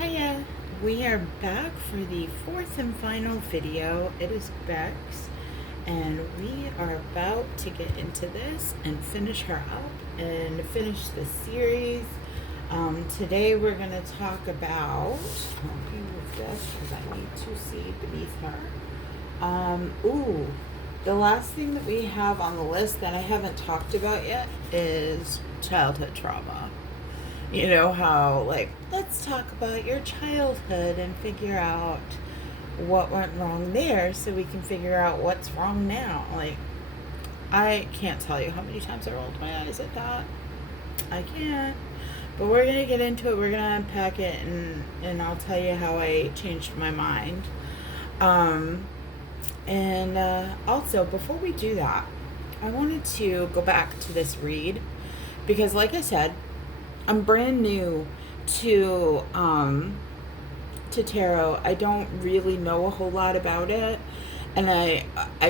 Hiya! We are back for the fourth and final video. It is Bex, and we are about to get into this and finish her up and finish the series. Today we're going to talk about, let me move this because I need to see beneath her. The last thing that we have on the list that I haven't talked about yet is childhood trauma. You know how, like, let's talk about your childhood and figure out what went wrong there so we can figure out what's wrong now. Like, I can't tell you how many times I rolled my eyes at that. I can't. But we're going to get into it. We're going to unpack it, and I'll tell you how I changed my mind. Also, before we do that, I wanted to go back to this read because, like I said, I'm brand new to tarot. I don't really know a whole lot about it, and I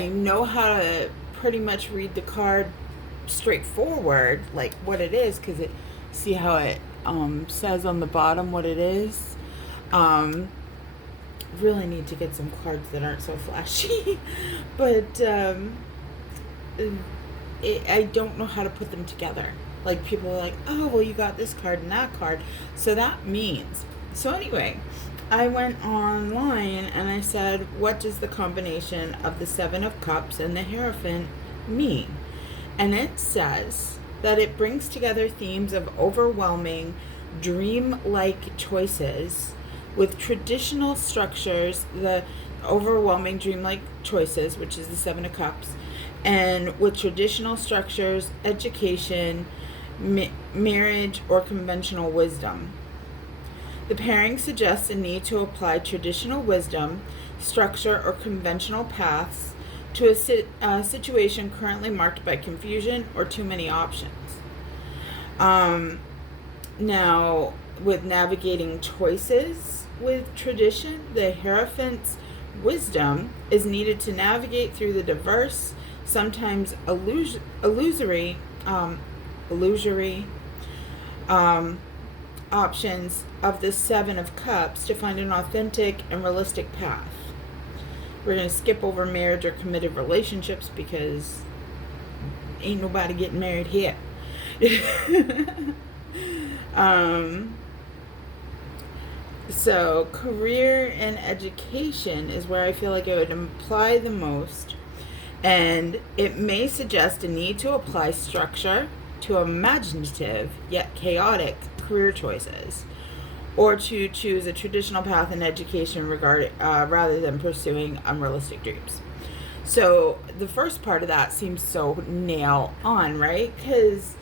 know how to pretty much read the card straightforward, like what it is, because see how it says on the bottom what it is. Really need to get some cards that aren't so flashy, but I don't know how to put them together. Like, people are like, oh, well, you got this card and that card. So that means. So anyway, I went online and I said, what does the combination of the Seven of Cups and the Hierophant mean? And it says that it brings together themes of overwhelming, dream-like choices with traditional structures, the overwhelming dream-like choices, which is the Seven of Cups, and with traditional structures, education, marriage, or conventional wisdom. The pairing suggests a need to apply traditional wisdom, structure, or conventional paths to a situation currently marked by confusion or too many options. Now, with navigating choices with tradition, the Hierophant's wisdom is needed to navigate through the diverse, sometimes illusory options of the Seven of Cups to find an authentic and realistic path. We're going to skip over marriage or committed relationships because ain't nobody getting married here. So career and education is where I feel like it would apply the most, and it may suggest a need to apply structure to imaginative yet chaotic career choices, or to choose a traditional path in education rather than pursuing unrealistic dreams. So the first part of that seems so nail on, right? Because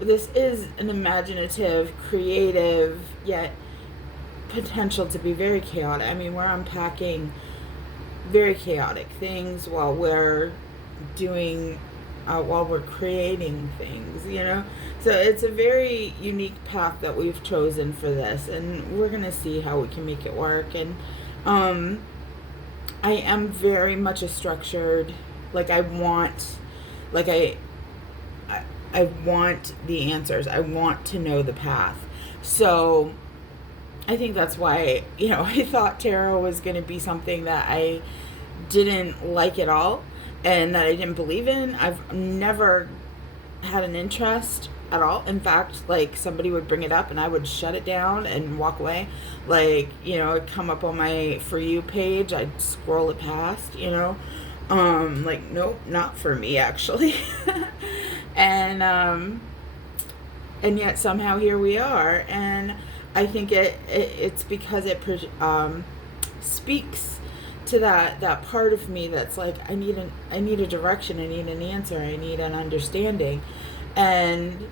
this is an imaginative, creative, yet potential to be very chaotic. I mean, we're unpacking very chaotic things while we're creating things, you know? So it's a very unique path that we've chosen for this, and we're going to see how we can make it work. And I am very much a structured, like, I want the answers. I want to know the path. So I think that's why, I thought tarot was going to be something that I didn't like at all and that I didn't believe in. I've never had an interest at all. In fact, like, somebody would bring it up and I would shut it down and walk away. Like, it'd come up on my For You page. I'd scroll it past, like, nope, not for me, actually. And yet somehow here we are. And I think it's because it speaks to that part of me that's like, I need a direction, I need an answer, I need an understanding, and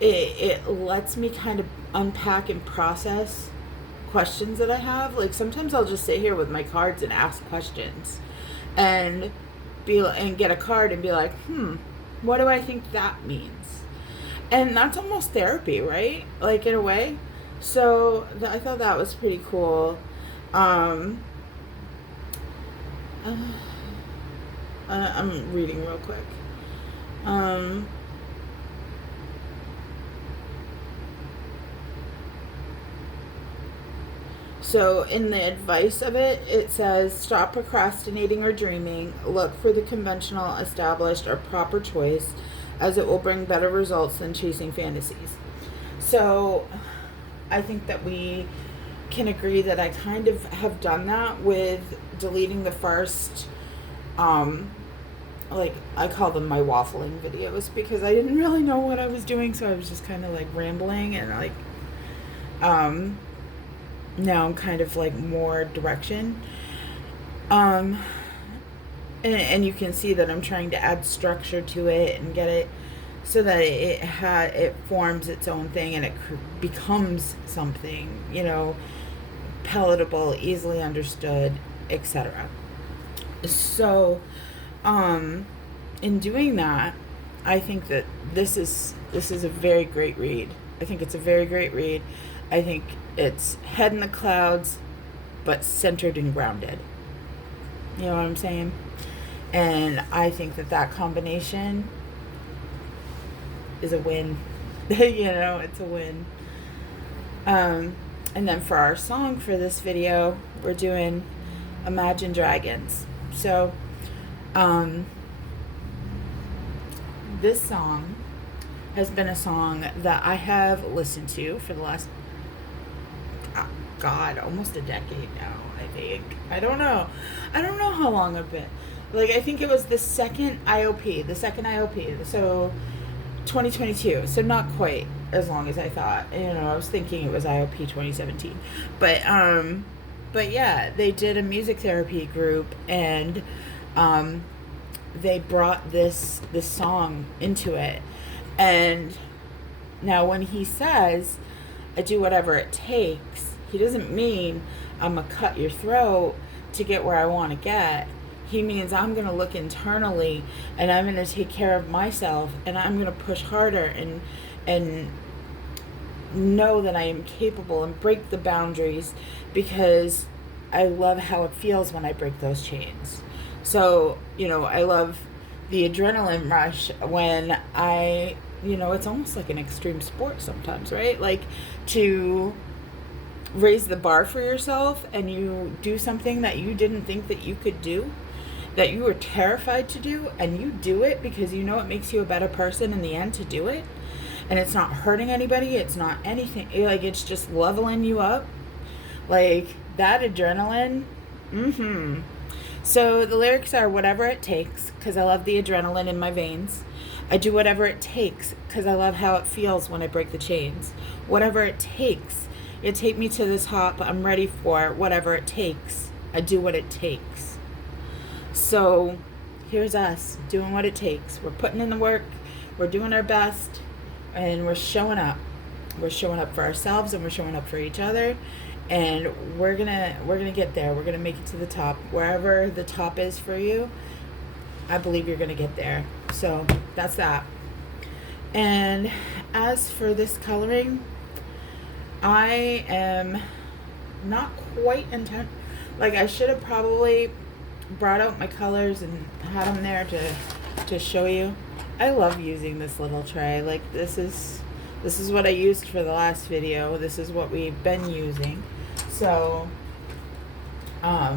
it lets me kind of unpack and process questions that I have. Like, sometimes I'll just sit here with my cards and ask questions, and get a card and be like, what do I think that means? And that's almost therapy, right? Like, in a way. So I thought that was pretty cool. I'm reading real quick. So in the advice of it, it says stop procrastinating or dreaming. Look for the conventional, established, or proper choice, as it will bring better results than chasing fantasies. So I think that we can agree that I kind of have done that with deleting the first, like, I call them my waffling videos, because I didn't really know what I was doing, so I was just kind of like rambling, and like, now I'm kind of like more direction. And you can see that I'm trying to add structure to it and get it so that it forms its own thing, and it becomes something, you know, palatable, easily understood, etc. So, in doing that, I think that this is a very great read. I think it's a very great read. I think it's head in the clouds, but centered and grounded. You know what I'm saying? And I think that combination is a win. You know, it's a win. And then for our song for this video, we're doing Imagine Dragons. So, this song has been a song that I have listened to for the last, almost a decade now, I think. I don't know how long I've been. Like, I think it was the second IOP, so 2022, so not quite as long as I thought. You know, I was thinking it was IOP 2017. But yeah, they did a music therapy group, and they brought this song into it. And now when he says, I do whatever it takes, he doesn't mean I'm going to cut your throat to get where I want to get. He means I'm going to look internally, and I'm going to take care of myself, and I'm going to push harder and know that I am capable and break the boundaries, because I love how it feels when I break those chains. So, you know, I love the adrenaline rush when it's almost like an extreme sport sometimes, right? Like, to raise the bar for yourself, and you do something that you didn't think that you could do, that you were terrified to do, and you do it because you know it makes you a better person in the end to do it, and it's not hurting anybody, it's not anything, like, it's just leveling you up, like, that adrenaline. So the lyrics are, whatever it takes, because I love the adrenaline in my veins. I do whatever it takes, because I love how it feels when I break the chains. Whatever it takes, you take me to the top, I'm ready for whatever it takes. I do what it takes. So here's us doing what it takes. We're putting in the work, we're doing our best, and we're showing up. We're showing up for ourselves, and we're showing up for each other, and we're gonna get there. We're gonna make it to the top. Wherever the top is for you, I believe you're gonna get there. So that's that. And as for this coloring, I am not quite intent. Like, I should have probably brought out my colors and had them there to show you. I love using this little tray. Like, this is what I used for the last video. This is what we've been using. So, I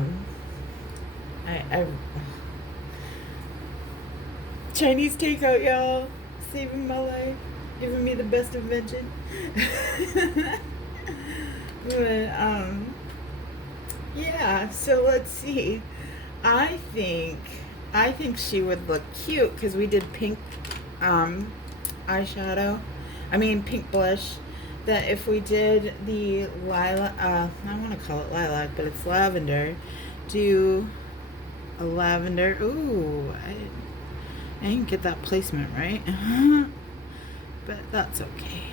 Chinese takeout, y'all, saving my life, giving me the best invention. But yeah. So let's see. I think she would look cute because we did pink eyeshadow. I mean pink blush. That if we did the lilac, I want to call it lilac, but it's lavender. Do a lavender. Ooh, I didn't get that placement right. But that's okay.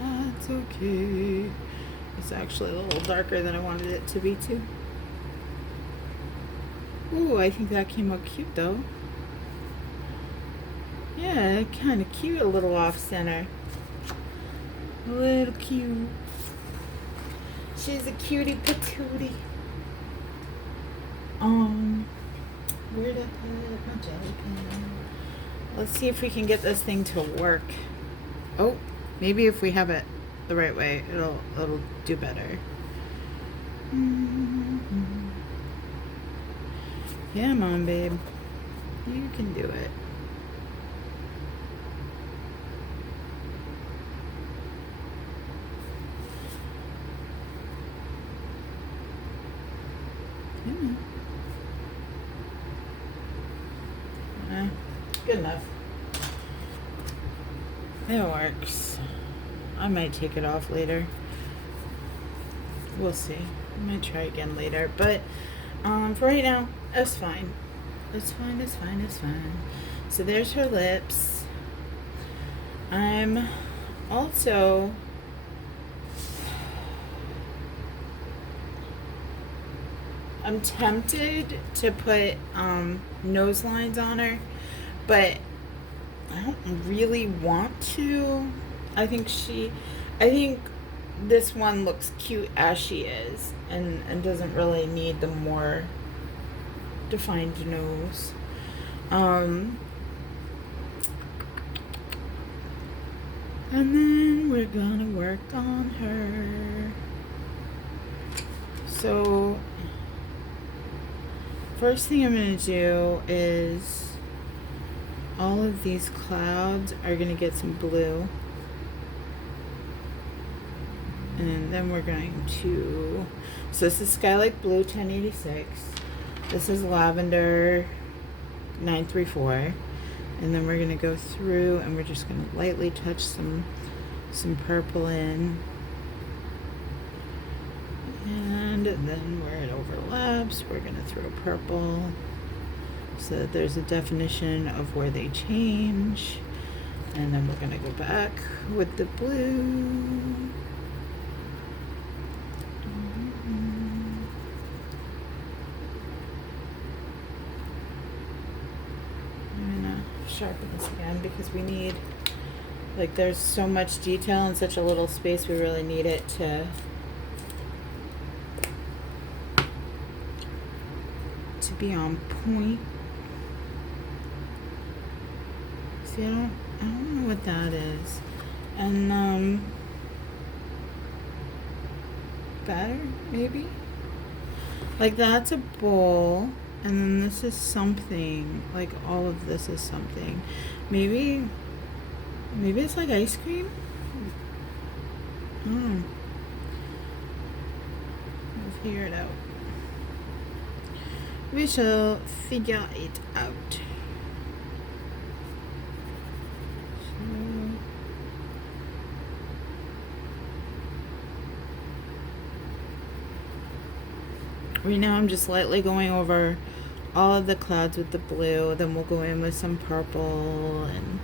That's okay. It's actually a little darker than I wanted it to be too. Ooh, I think that came out cute though. Yeah, kind of cute, a little off center. A little cute. She's a cutie patootie. Where the heck my jelly pen? Let's see if we can get this thing to work. Oh, maybe if we have it the right way, it'll do better. Come on, babe. You can do it. Come on. Good enough. That works. I might take it off later. We'll see. I might try again later. But for right now, it's fine. It's fine, it's fine, it's fine. So there's her lips. I'm also tempted to put nose lines on her, but I don't really want to. I think this one looks cute as she is, and doesn't really need the more defined nose. And then we're gonna work on her. So first thing I'm gonna do is all of these clouds are gonna get some blue. And then we're going to, so this is Skylight Blue 1086. This is Lavender 934. And then we're going to go through and we're just going to lightly touch some purple in. And then where it overlaps, we're going to throw purple so that there's a definition of where they change. And then we're going to go back with the blue. Sharpen this again because we need, like, there's so much detail in such a little space. We really need it to be on point. See, I don't know what that is. And better maybe, like, that's a bowl. And then this is something, like all of this is something. Maybe it's like ice cream? I don't know. We'll figure it out. We shall figure it out. Right now I'm just lightly going over all of the clouds with the blue. Then we'll go in with some purple and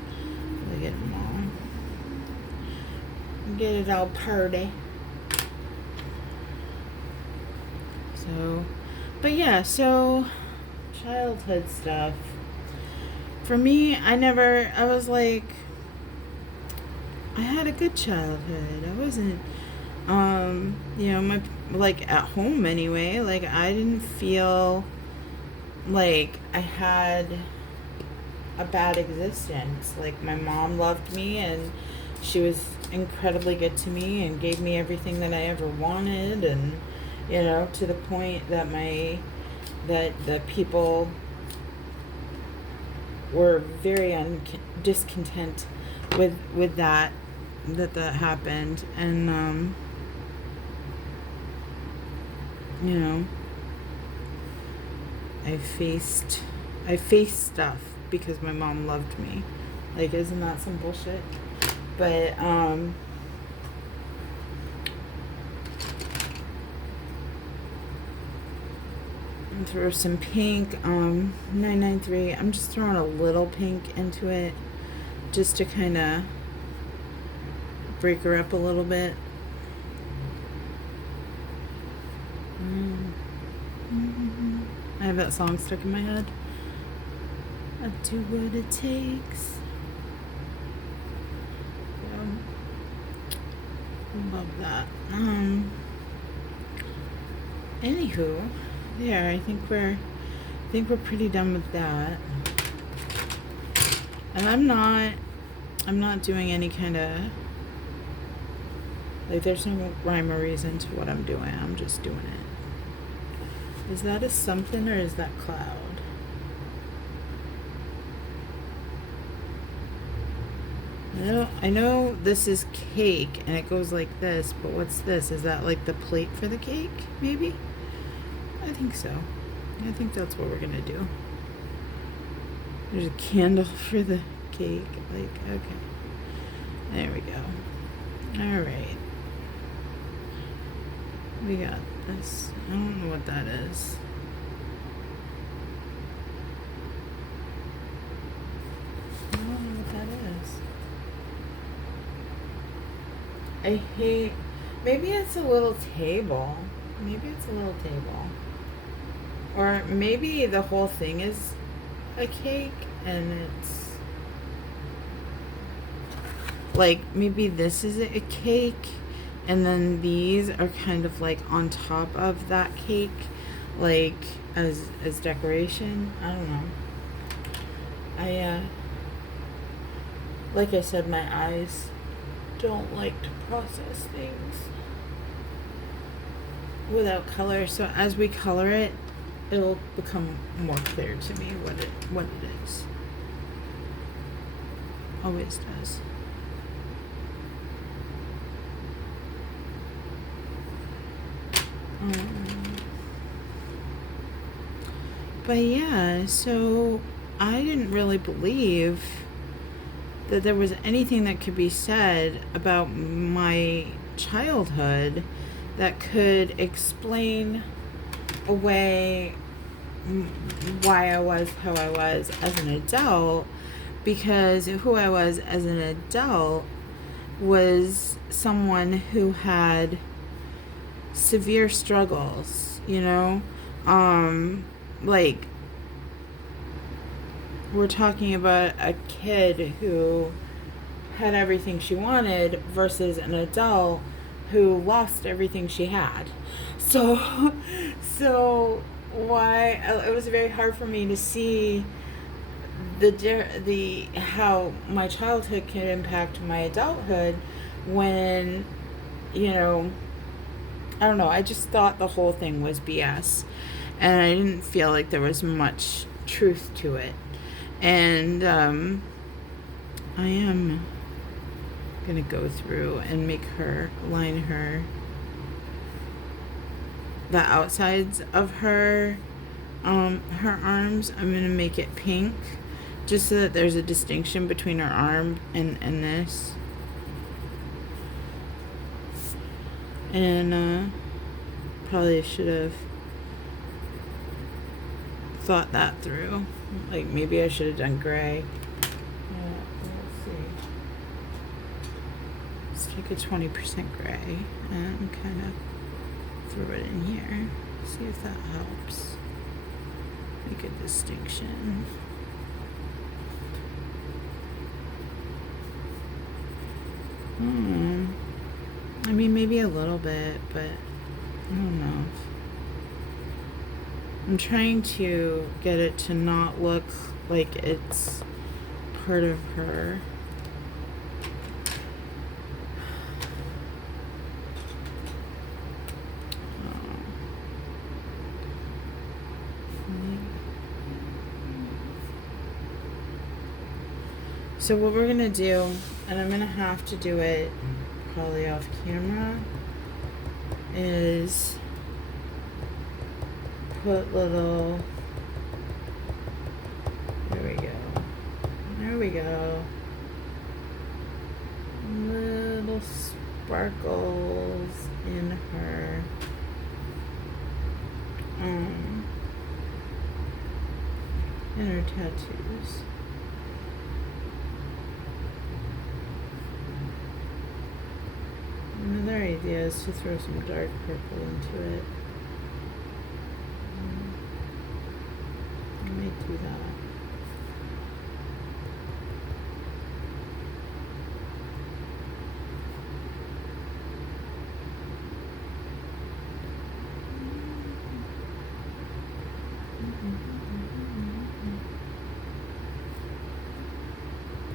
we'll get them all. Get it all pretty. So, but yeah, so childhood stuff. For me, I was like, I had a good childhood. I wasn't, like at home anyway, like I didn't feel like I had a bad existence. Like my mom loved me and she was incredibly good to me and gave me everything that I ever wanted, and to the point that the people were very discontent with that happened. And I faced stuff because my mom loved me. Like, isn't that some bullshit? But throw some pink 993. I'm just throwing a little pink into it just to kind of break her up a little bit. I have that song stuck in my head. I do what it takes. Love that. Anywho, there. I think we're pretty done with that. And I'm not doing any kind of, like, there's no rhyme or reason to what I'm doing. I'm just doing it. Is that a something or is that cloud? I know this is cake and it goes like this, but what's this? Is that like the plate for the cake, maybe? I think so. I think that's what we're gonna do. There's a candle for the cake. Like, okay. There we go. Alright. We got this. I don't know what that is. I don't know what that is. I hate... Maybe it's a little table. Maybe it's a little table. Or maybe the whole thing is a cake and it's... Like, maybe this is a cake and then these are kind of like on top of that cake, like as decoration. I don't know. Like I said, my eyes don't like to process things without color, so as we color it, it'll become more clear to me what it is. Always does. But yeah, so I didn't really believe that there was anything that could be said about my childhood that could explain away why I was how I was as an adult, because who I was as an adult was someone who had severe struggles, you know? Like, we're talking about a kid who had everything she wanted versus an adult who lost everything she had. So why it was very hard for me to see the how my childhood can impact my adulthood when, you know, I don't know, I just thought the whole thing was BS and I didn't feel like there was much truth to it. And I am gonna go through and make her line the outsides of her arms. I'm gonna make it pink just so that there's a distinction between her arm and this. And probably should have thought that through. Like, maybe I should have done gray. Let's see. Let's take a 20% gray and kind of throw it in here. See if that helps make a distinction. I mean, maybe a little bit, but I don't know. I'm trying to get it to not look like it's part of her. So what we're gonna do, and I'm gonna have to do it probably off camera, is put little, there we go, little sparkles in her tattoos. Another idea is to throw some dark purple into it. I might do that.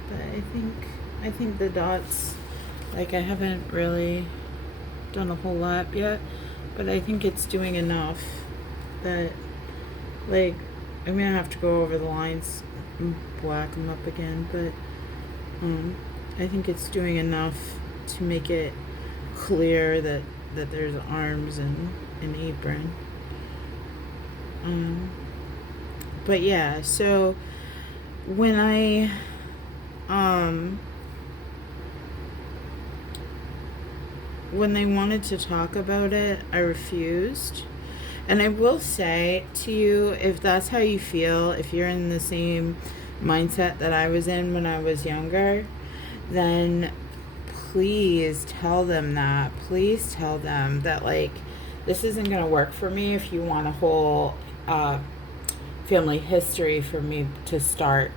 But I think the dots, like, I haven't really done a whole lot yet, but I think it's doing enough that, like, I'm gonna have to go over the lines and black them up again, but I think it's doing enough to make it clear that there's arms and an apron. But yeah, so when I when they wanted to talk about it, I refused. And I will say to you, if that's how you feel, if you're in the same mindset that I was in when I was younger, then please tell them that. Please tell them that, like, this isn't going to work for me if you want a whole family history for me to start.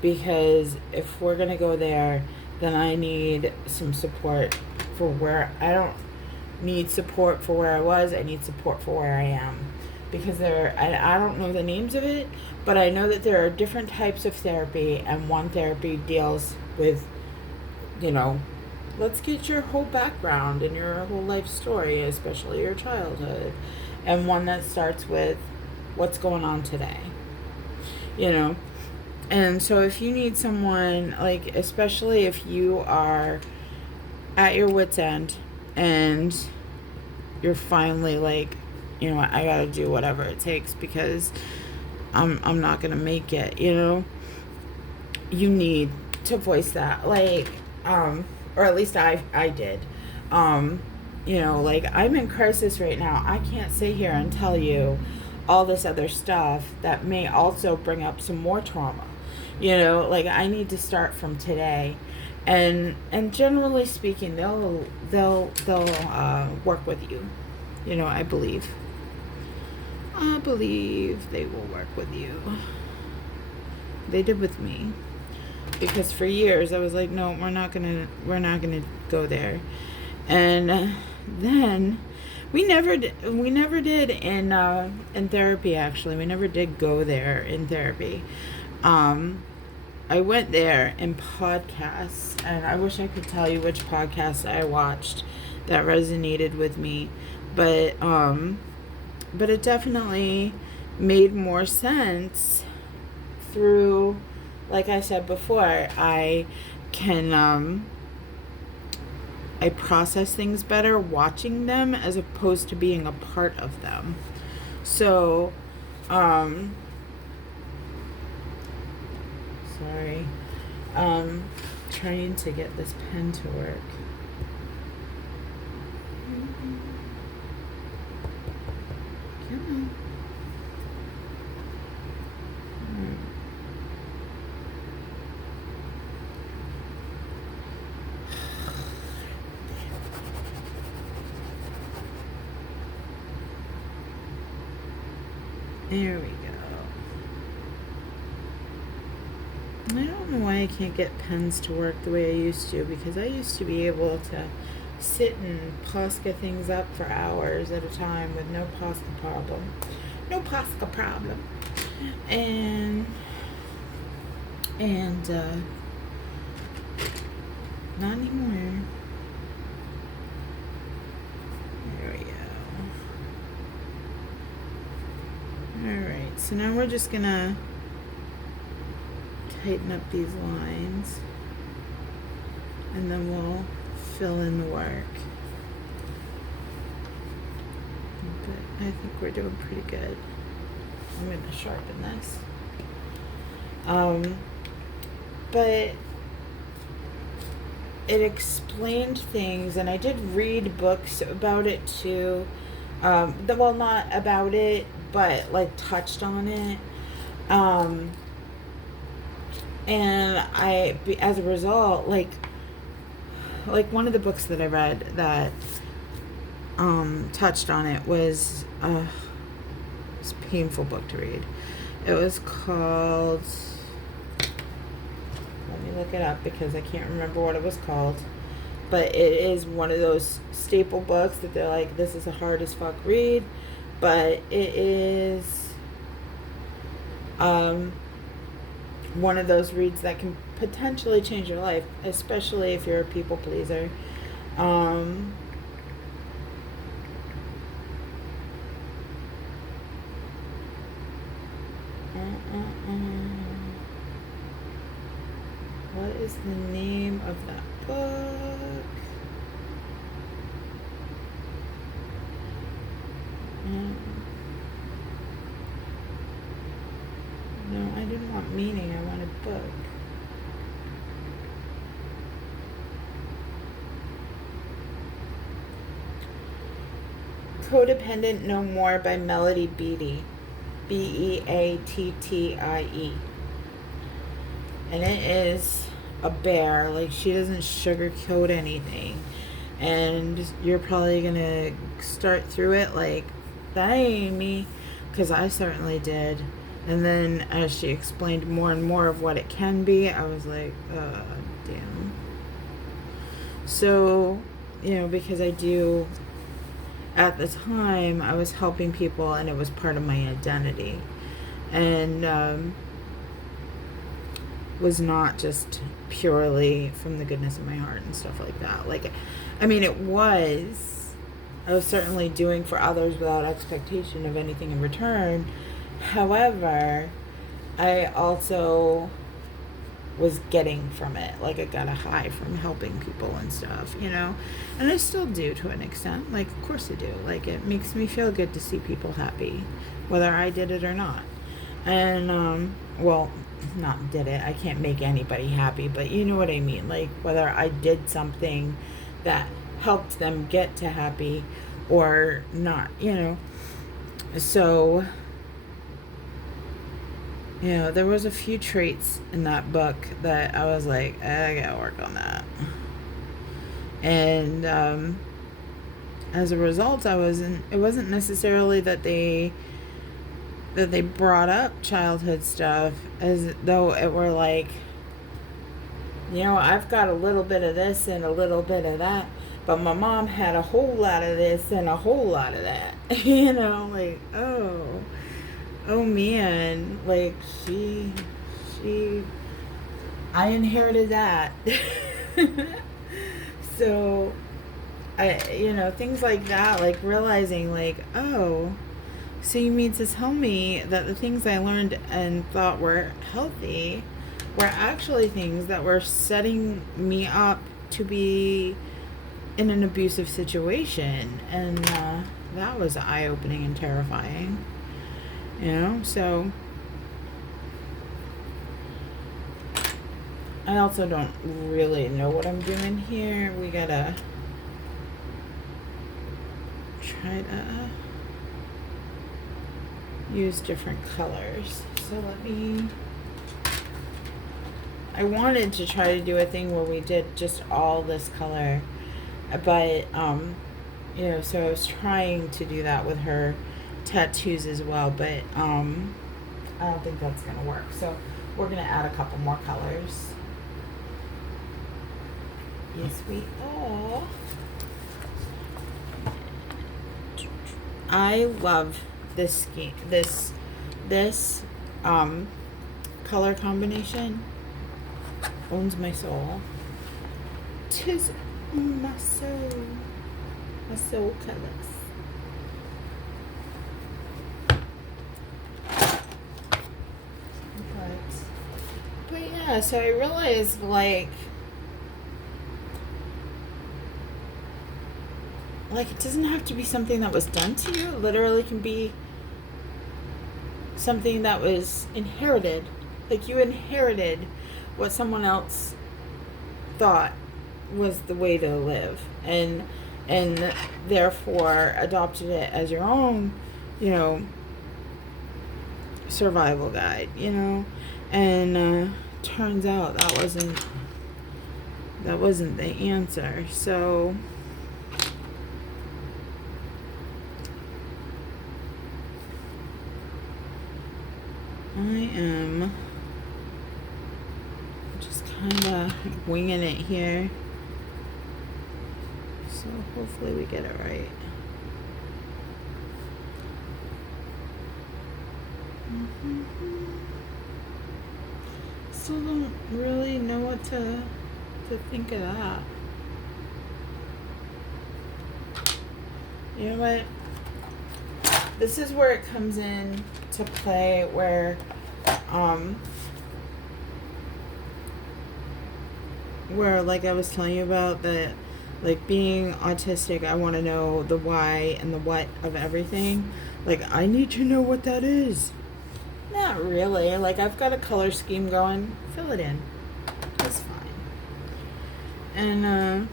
Because if we're going to go there, then I need some support for where I don't need support for where I was. I need support for where I am. Because I don't know the names of it, but I know that there are different types of therapy, and one therapy deals with, you know, let's get your whole background and your whole life story, especially your childhood. And one that starts with what's going on today, you know. And so if you need someone, like, especially if you are at your wit's end and you're finally like, you know what, I gotta do whatever it takes because I'm not gonna make it, you know, you need to voice that, like, or at least I did, you know, like, I'm in crisis right now. I can't sit here and tell you all this other stuff that may also bring up some more trauma, you know, like, I need to start from today. And generally speaking, they'll work with you, you know. I believe they will work with you. They did with me, because for years I was like, no, we're not gonna go there. And then we never did in therapy. Actually, we never did go there in therapy. I went there in podcasts, and I wish I could tell you which podcast I watched that resonated with me, but it definitely made more sense through, like I said before, I process things better watching them as opposed to being a part of them. So, sorry. Trying to get this pen to work. Come on. There we go. I don't know why I can't get pens to work the way I used to, because I used to be able to sit and Posca things up for hours at a time with no Posca problem. No Posca problem. And not anymore. There we go. Alright, so now we're just gonna tighten up these lines, and then we'll fill in the work. But I think we're doing pretty good. I'm going to sharpen this. But it explained things, and I did read books about it too. Well, not about it, but like touched on it. And as a result, like one of the books that I read that touched on it was it's a painful book to read. It was called, let me look it up because I can't remember what it was called, but it is one of those staple books that they're like, this is a hard as fuck read, but it is one of those reads that can potentially change your life, especially if you're a people pleaser. What is the name of that book? No, I didn't want meaning. I wanted book. Codependent No More by Melody Beattie. Beattie. And it is a bear. Like, she doesn't sugarcoat anything. And you're probably going to start through it like, that ain't me. Because I certainly did. And then as she explained more and more of what it can be, I was like, damn. So, because at the time, I was helping people and it was part of my identity. And was not just purely from the goodness of my heart and stuff like that. Like, I mean, I was certainly doing for others without expectation of anything in return. However, I also was getting from it. Like, I got a high from helping people and stuff, and I still do to an extent. Like, of course I do. Like, it makes me feel good to see people happy, whether I did it or not. And well, not did it, I can't make anybody happy, but you know what I mean. Like, whether I did something that helped them get to happy or not, so there was a few traits in that book that I was like, I gotta work on that. And as a result, it wasn't necessarily that they brought up childhood stuff as though it were like, I've got a little bit of this and a little bit of that, but my mom had a whole lot of this and a whole lot of that. Like, oh man, like I inherited that. So things like that, like realizing like, oh, so you mean to tell me that the things I learned and thought were healthy were actually things that were setting me up to be in an abusive situation. And that was eye-opening and terrifying. So I also don't really know what I'm doing here. We gotta try to use different colors. So I wanted to try to do a thing where we did just all this color, but so I was trying to do that with her tattoos as well, but I don't think that's gonna work. So we're gonna add a couple more colors. Yes, we are. I love this scheme, this color combination. Owns my soul. 'Tis my soul colors. But yeah, so I realized like it doesn't have to be something that was done to you. It literally can be something that was inherited. Like, you inherited what someone else thought was the way to live, and therefore adopted it as your own, survival guide, and turns out that wasn't the answer. So I am just kind of winging it here. So hopefully we get it right. Still don't really know what to think of that. You know what? This is where it comes in to play, where where, like I was telling you about, the like being autistic, I want to know the why and the what of everything. Like, I need to know what that is. Not really. Like, I've got a color scheme going. Fill it in. It's fine. And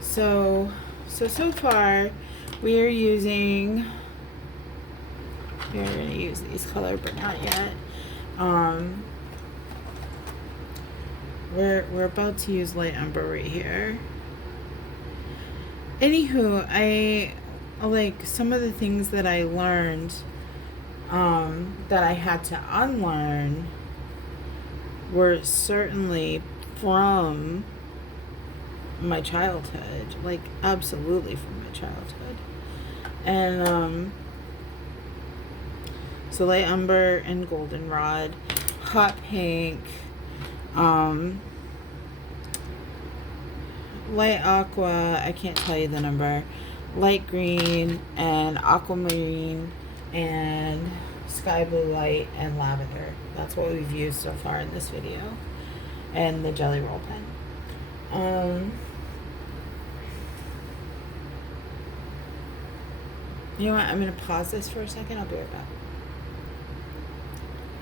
so far we are using, we're going to use these colors, but not yet. We're about to use light umber right here. Anywho, I like some of the things that I learned that I had to unlearn were certainly from my childhood, like absolutely from my childhood. And so light umber and goldenrod, hot pink, light aqua, I can't tell you the number, light green, and aquamarine, and sky blue light, and lavender. That's what we've used so far in this video. And the jelly roll pen. You know what, I'm going to pause this for a second. I'll be right back.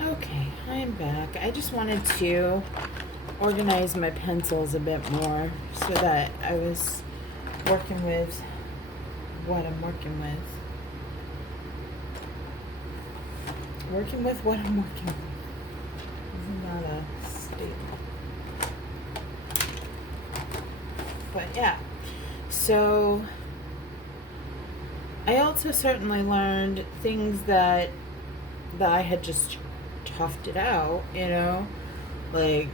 Okay, I'm back. I just wanted to organize my pencils a bit more so that I was working with what I'm working with. Working with what I'm working with. Isn't that a statement? But yeah, so I also certainly learned things that I had just toughed it out, you know, like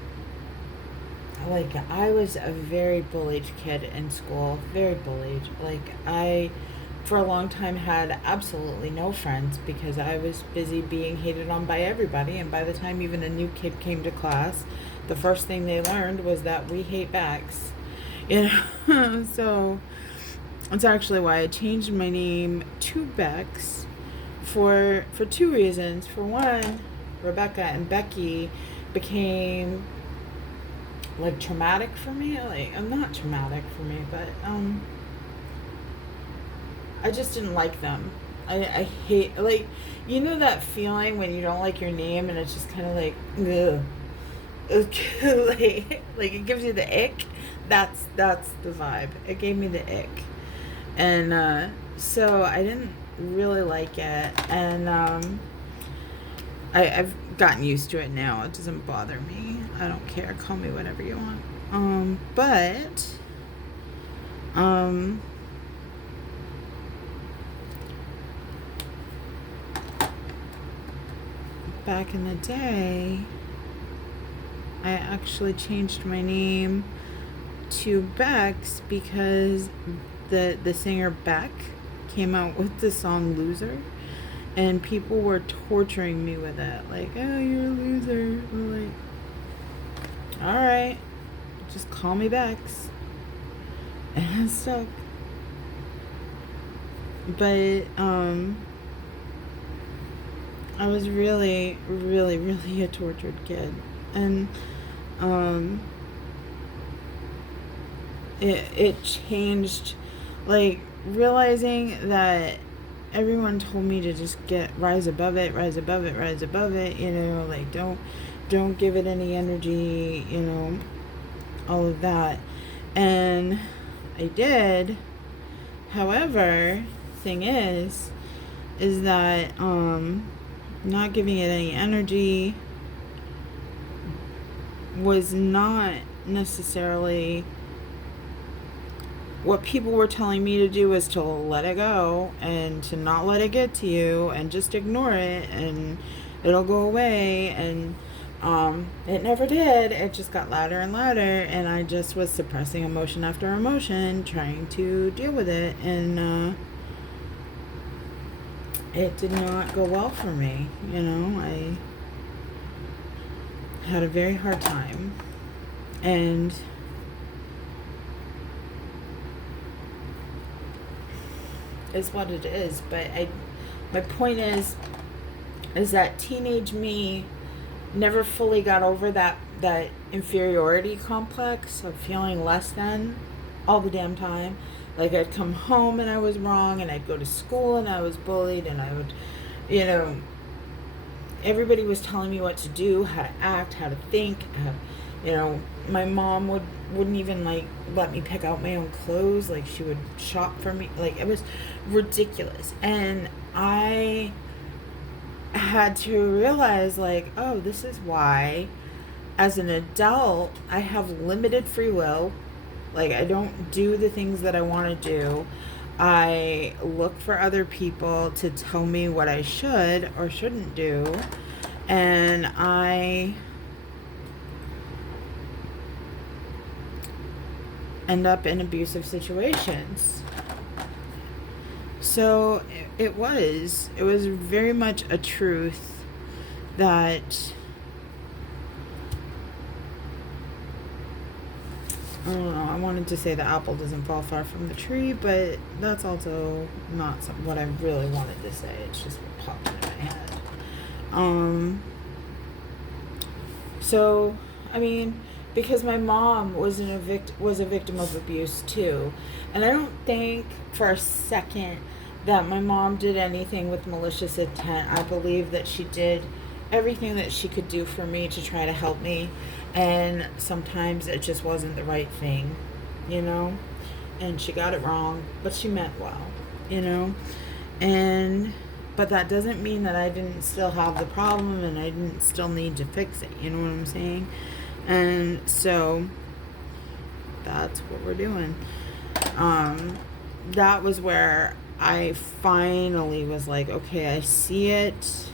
I was a very bullied kid in school, very bullied. Like, I for a long time had absolutely no friends because I was busy being hated on by everybody, and by the time even a new kid came to class, the first thing they learned was that we hate backs, you know. So that's actually why I changed my name to Bex for two reasons. For one, Rebecca and Becky became like traumatic for me. Like, not traumatic for me, but I just didn't like them. I hate, like, you know that feeling when you don't like your name and it's just kind of like, ugh. like it gives you the ick. That's the vibe. It gave me the ick. And so I didn't really like it, and I've gotten used to it now. It doesn't bother me. I don't care. Call me whatever you want. But back in the day, I actually changed my name to Bex because the singer Beck came out with the song Loser, and people were torturing me with it, like, oh, you're a loser. I'm like, alright, just call me Bex. And it stuck. But I was really, really, really a tortured kid. And it changed, like, realizing that everyone told me to just rise above it, you know, like, don't give it any energy, you know, all of that. And I did. However, thing is that not giving it any energy was not necessarily what people were telling me to do, was to let it go and to not let it get to you and just ignore it and it'll go away. And it never did. It just got louder and louder, and I just was suppressing emotion after emotion, trying to deal with it, and it did not go well for me. You know, I had a very hard time, and is what it is. But my point is that teenage me never fully got over that that inferiority complex of feeling less than all the damn time. Like, I'd come home and I was wrong, and I'd go to school and I was bullied, and I would, you know, everybody was telling me what to do, how to act, how to think. You know, my mom wouldn't even like let me pick out my own clothes. Like, she would shop for me. Like, it was ridiculous. And I had to realize, like, oh, this is why as an adult I have limited free will. Like, I don't do the things that I want to do. I look for other people to tell me what I should or shouldn't do, and I end up in abusive situations. So it was very much a truth that, I don't know, I wanted to say the apple doesn't fall far from the tree, but that's also not what I really wanted to say. It's just what popped into my head. So, I mean, because my mom was a victim of abuse too, and I don't think for a second that my mom did anything with malicious intent. I believe that she did everything that she could do for me to try to help me, and sometimes it just wasn't the right thing, you know, and she got it wrong, but she meant well, you know. But that doesn't mean that I didn't still have the problem and I didn't still need to fix it, you know what I'm saying? And so that's what we're doing. That was where I finally was like, okay, I see it,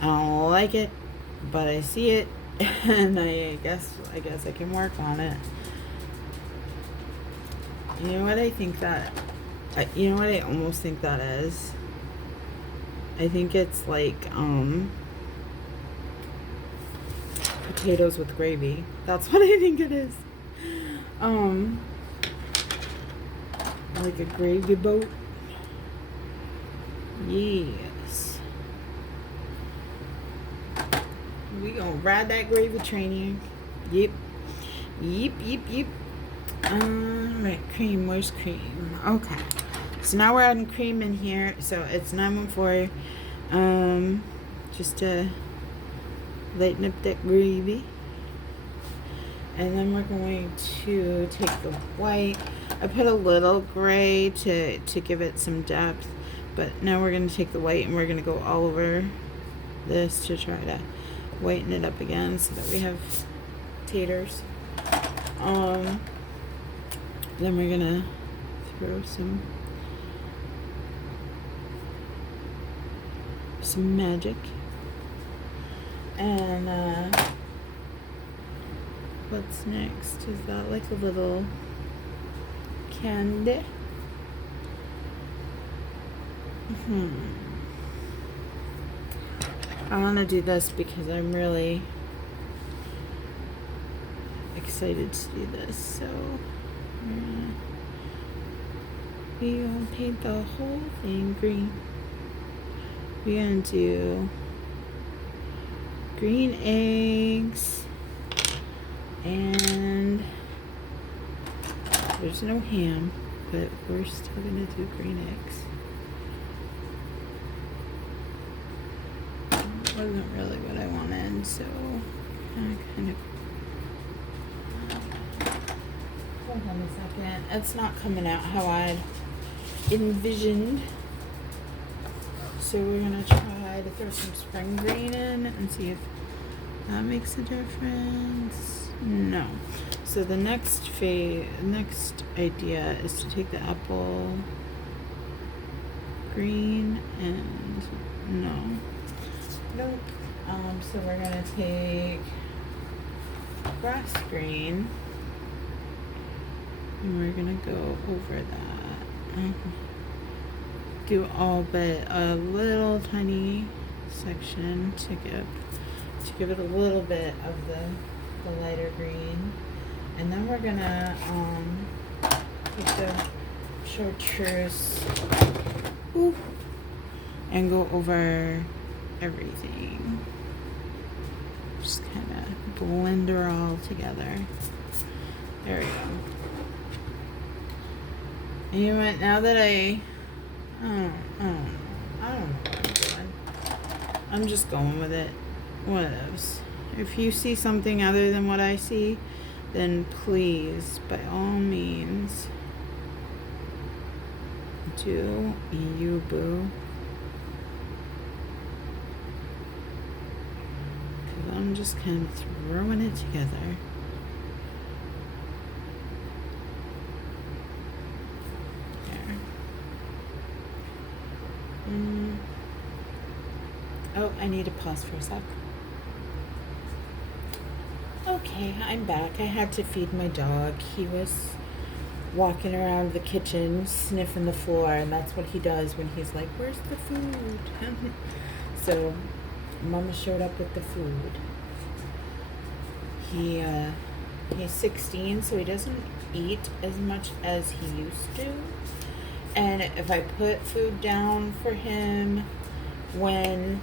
I don't like it, but I see it, and I guess I can work on it. You know what I think that, you know what I almost think that is? I think it's like, potatoes with gravy. That's what I think it is. Like a gravy boat. Yes. We gonna ride that gravy train here. Yep. Alright, cream. Where's cream? Okay. So now we're adding cream in here. So it's 914. Just to lighten up that gravy. And then we're going to take the white. I put a little gray to give it some depth. But now we're going to take the white and we're going to go all over this to try to whiten it up again so that we have taters. Then we're going to throw some magic. And what's next? Is that like a little candy? I want to do this because I'm really excited to do this. So we're gonna paint the whole thing green. We're gonna do green eggs, and there's no ham, but we're still gonna do green eggs. Wasn't really what I wanted, so kind of hold on a second. It's not coming out how I'd envisioned. So we're gonna try to throw some spring green in and see if that makes a difference. No. So the next idea is to take the apple green and nope. So we're gonna take grass green and we're gonna go over that. Do all but a little tiny section to give it a little bit of the lighter green, and then we're gonna take the Chartreuse and go over everything. Just kind of blend her all together. There we go. And you know what, now that I don't know what I'm doing. I'm just going with it. One of those. If you see something other than what I see, then please, by all means, do you, boo. Because I'm just kind of throwing it together. There. Oh, I need to pause for a sec. Okay, I'm back. I had to feed my dog. He was walking around the kitchen, sniffing the floor, and that's what he does when he's like, where's the food? So, Mama showed up with the food. He's 16, so he doesn't eat as much as he used to. And if I put food down for him when,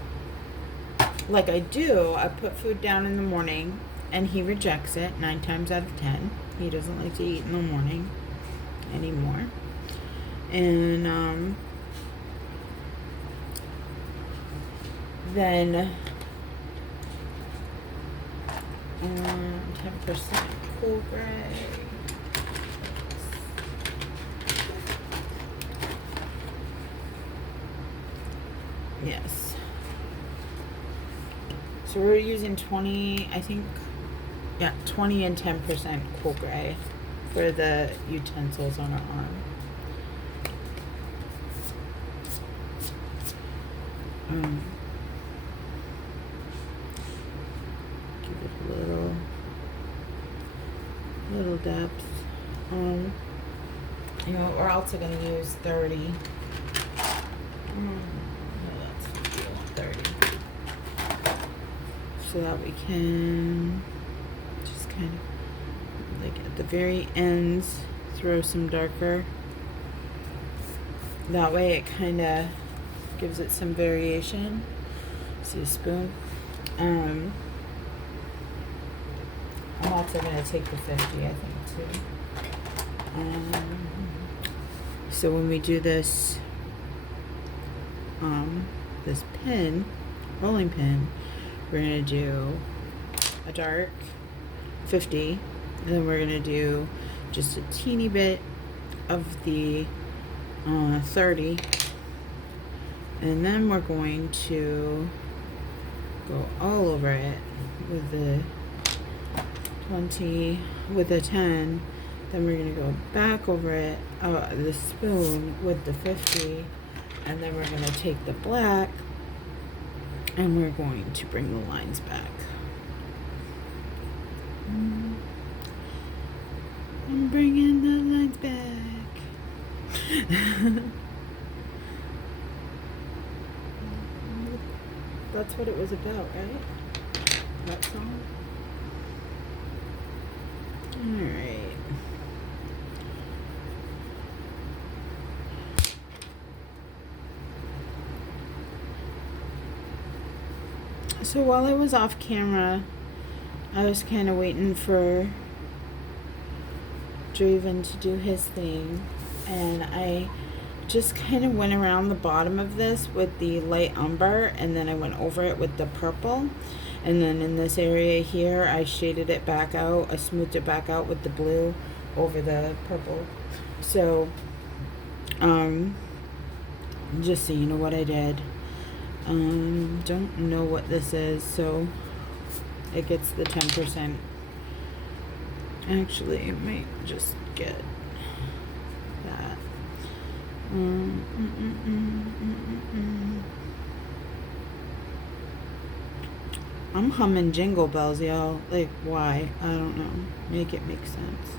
like I do, I put food down in the morning, and he rejects it 9 times out of 10. He doesn't like to eat in the morning anymore. And then 10% cool gray. Yes. So we're using 20, I think. Yeah, 20 and 10% cool gray for the utensils on our arm. Give it a little depth. You know, we're also going to use 30. Let's do 30. So that we can kind of, like at the very ends, throw some darker. That way it kind of gives it some variation. See a spoon. I'm also going to take the 50, I think, too. So when we do this, this pin, rolling pin, we're going to do a dark 50, and then we're gonna do just a teeny bit of the 30, and then we're going to go all over it with the 20, with the 10. Then we're gonna go back over it, the spoon with the 50, and then we're gonna take the black and we're going to bring the lines back. I'm bringing the lines back. That's what it was about, right? That song? Alright. So while I was off camera, I was kind of waiting for Draven to do his thing, and I just kind of went around the bottom of this with the light umber, and then I went over it with the purple, and then in this area here I shaded it back out. I smoothed it back out with the blue over the purple. So just so you know what I did. Don't know what this is, so it gets the 10%. Actually, it might just get that. I'm humming Jingle Bells, y'all. Like, why? I don't know. Make it make sense.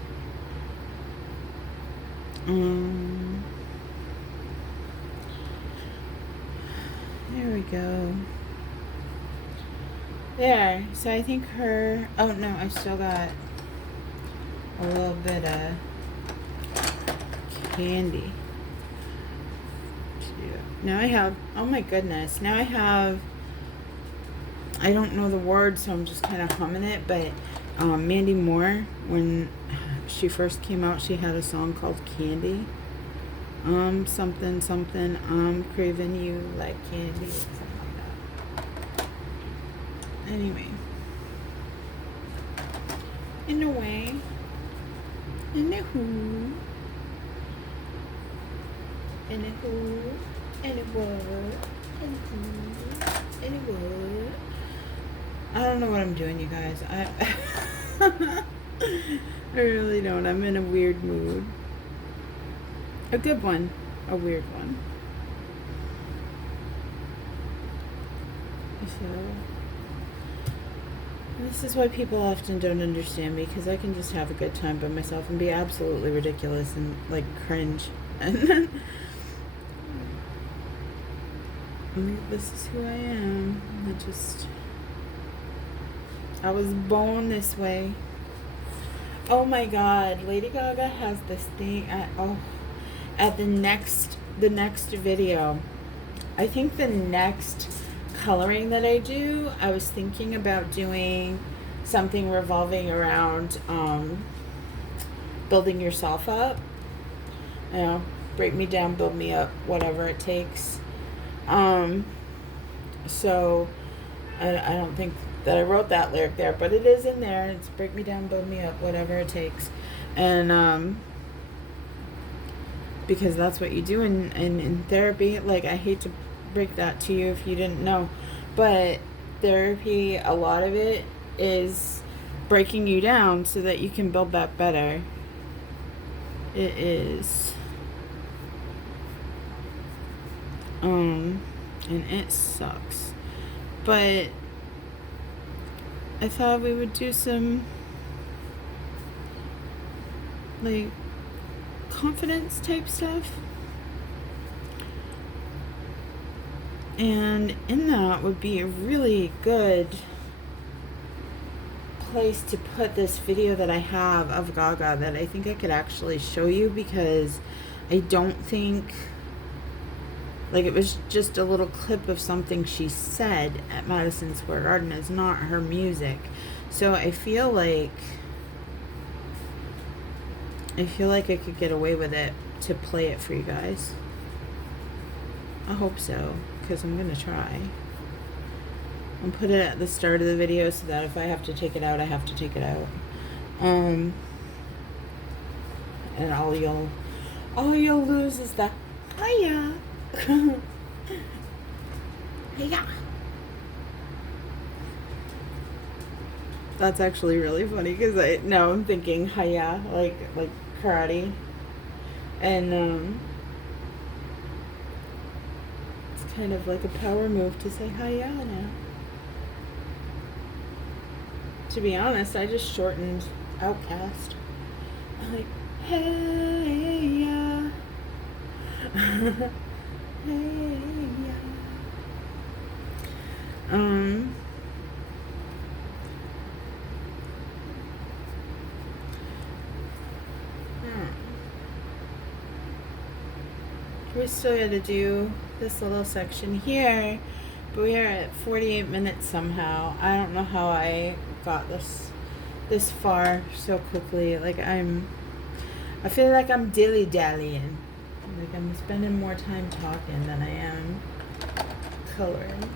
There we go. There. So I think her... Oh, no. I still got a little bit of candy. Now I have... Oh, my goodness. Now I have I don't know the words, so I'm just kind of humming it. But Mandy Moore, when she first came out, she had a song called Candy. Something, something, I'm craving you like candy, something like that. Anyway. Anyway. Anywho. Anywho. Anywho. Anywho. I don't know what I'm doing, you guys. I really don't. I'm in a weird mood. A good one. A weird one. So, this is why people often don't understand me, because I can just have a good time by myself and be absolutely ridiculous and, like, cringe. And then, this is who I am. I was born this way. Oh my god, Lady Gaga has this thing at the next video. I think the next coloring that I do, I was thinking about doing something revolving around building yourself up. You know, break me down, build me up, whatever it takes. So I don't think that I wrote that lyric there, but it is in there. It's break me down, build me up, whatever it takes. And because that's what you do in therapy. Like, I hate to break that to you if you didn't know, but therapy, a lot of it is breaking you down so that you can build back better. It is. And it sucks. But I thought we would do some, like, confidence type stuff. And in that would be a really good place to put this video that I have of Gaga that I think I could actually show you, because I don't think, like, it was just a little clip of something she said at Madison Square Garden. It's not her music. So I feel like I could get away with it to play it for you guys. I hope so, because I'm going to try. I'll put it at the start of the video so that if I have to take it out, I have to take it out. And all you'll lose is the hiya. Hiya. That's actually really funny, because I'm thinking hiya, like karate. And it's kind of like a power move to say hiya now. To be honest, I just shortened Outcast. I'm like, hey, yeah. Hey, yeah. We still got to do this little section here, but we are at 48 minutes somehow. I don't know how I got this far so quickly. Like, I feel like I'm dilly-dallying. Like, I'm spending more time talking than I am coloring.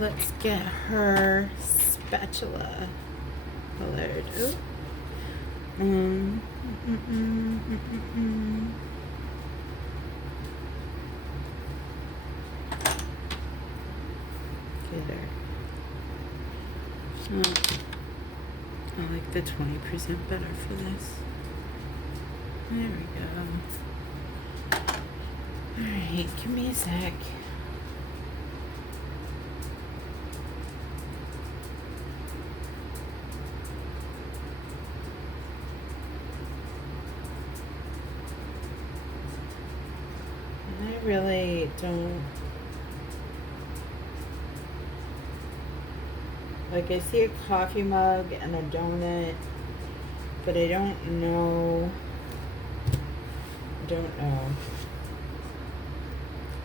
Let's get her spatula colored. Ooh. Get her. I like the 20% better for this. There we go. Alright, give me a sec. I really don't. Like, I see a coffee mug and a donut, but I don't know.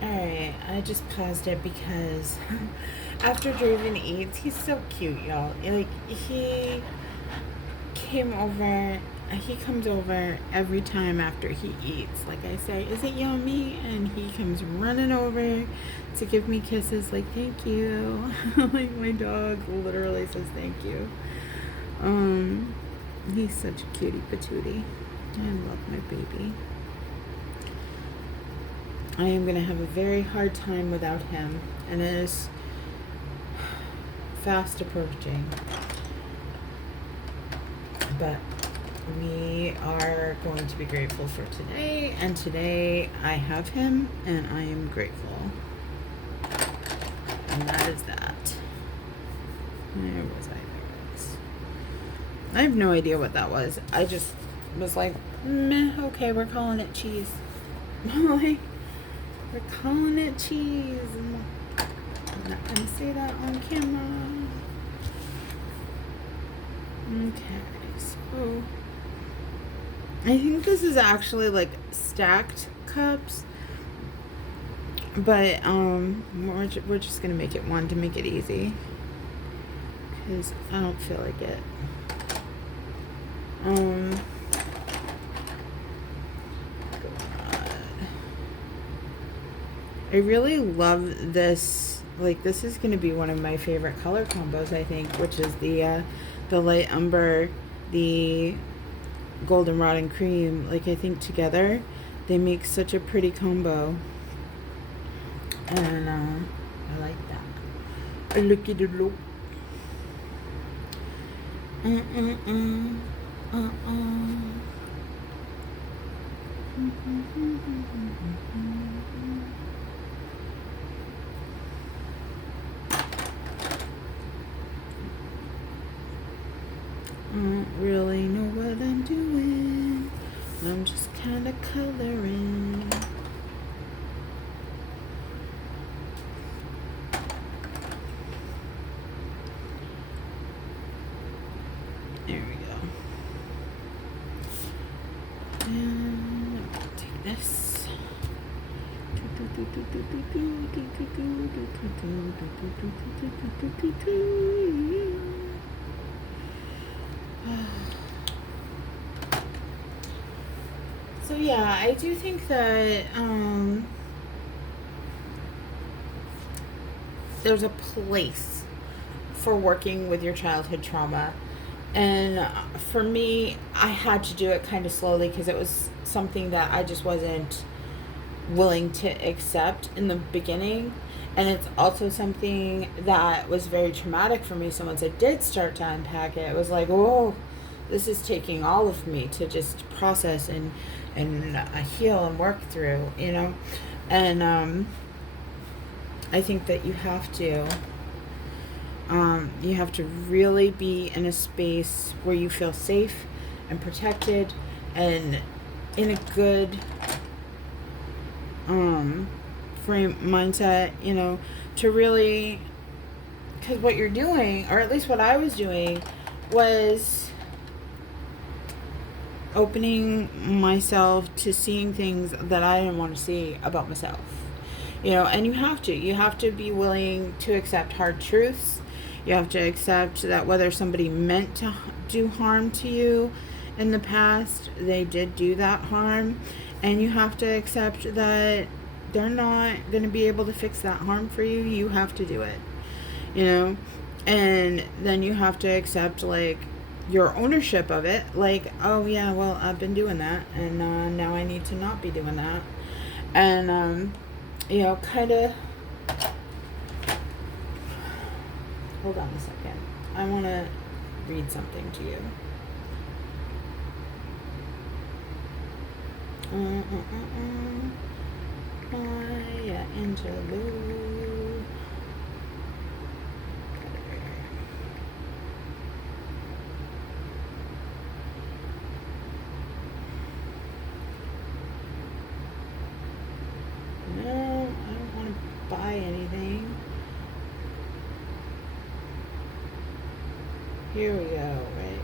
Alright, I just paused it because after Draven eats, he's so cute, y'all. Like, he comes over every time after he eats. Like I say, is it yummy? And he comes running over to give me kisses, like, thank you. Like, my dog literally says thank you. He's such a cutie patootie. I love my baby. I am going to have a very hard time without him, and it is fast approaching. But we are going to be grateful for today, and today I have him, and I am grateful. And that is that. Where was I? I have no idea what that was. I just was like, meh, okay, we're calling it cheese. Like, we're calling it cheese. I'm not gonna say that on camera. Okay, so I think this is actually like stacked cups, but we're just gonna make it one to make it easy, because I don't feel like it. I really love this. Like, this is going to be one of my favorite color combos, I think, which is the light umber, the goldenrod and cream. Like, I think together they make such a pretty combo, and I like that. Look at the look. I don't really know what I'm doing. I'm just kind of coloring. There we go. And I'm gonna take this. So yeah, I do think that there's a place for working with your childhood trauma. And for me, I had to do it kind of slowly because it was something that I just wasn't willing to accept in the beginning. And it's also something that was very traumatic for me. So once I did start to unpack it, it was like, oh, this is taking all of me to just process and heal and work through, you know. And I think that you have to really be in a space where you feel safe and protected and in a good frame mindset, you know, to really, because what you're doing, or at least what I was doing, was opening myself to seeing things that I didn't want to see about myself, you know. And you have to be willing to accept hard truths. You have to accept that whether somebody meant to do harm to you in the past, they did do that harm, and you have to accept that they're not going to be able to fix that harm for you. You have to do it, you know. And then you have to accept, like, your ownership of it. Like, oh yeah, well, I've been doing that, and now I need to not be doing that. And you know, kind of, hold on a second, I want to read something to you. Hiya, Angelou. No, I don't want to buy anything. Here we go, right?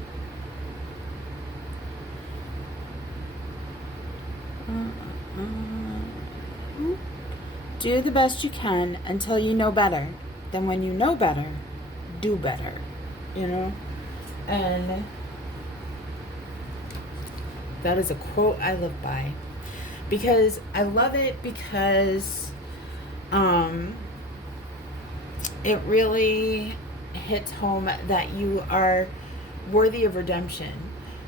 Do the best you can until you know better. Then when you know better, do better. You know? And that is a quote I live by. Because I love it because it really hits home that you are worthy of redemption,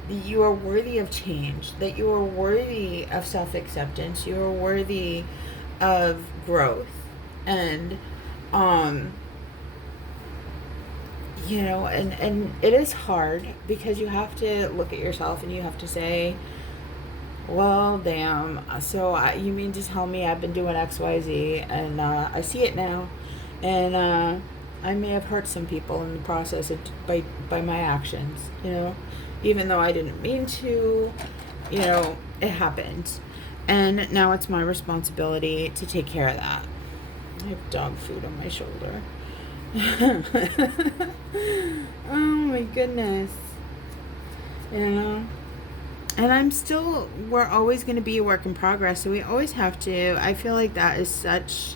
that you are worthy of change, that you are worthy of self-acceptance, you are worthy of growth. And you know, and it is hard because you have to look at yourself and you have to say, well, damn, so you mean to tell me I've been doing XYZ and I see it now, and I may have hurt some people in the process by my actions, you know, even though I didn't mean to, you know, it happened. And now it's my responsibility to take care of that. I have dog food on my shoulder. Oh my goodness. You know? And we're always going to be a work in progress, so we always have to. I feel like that is such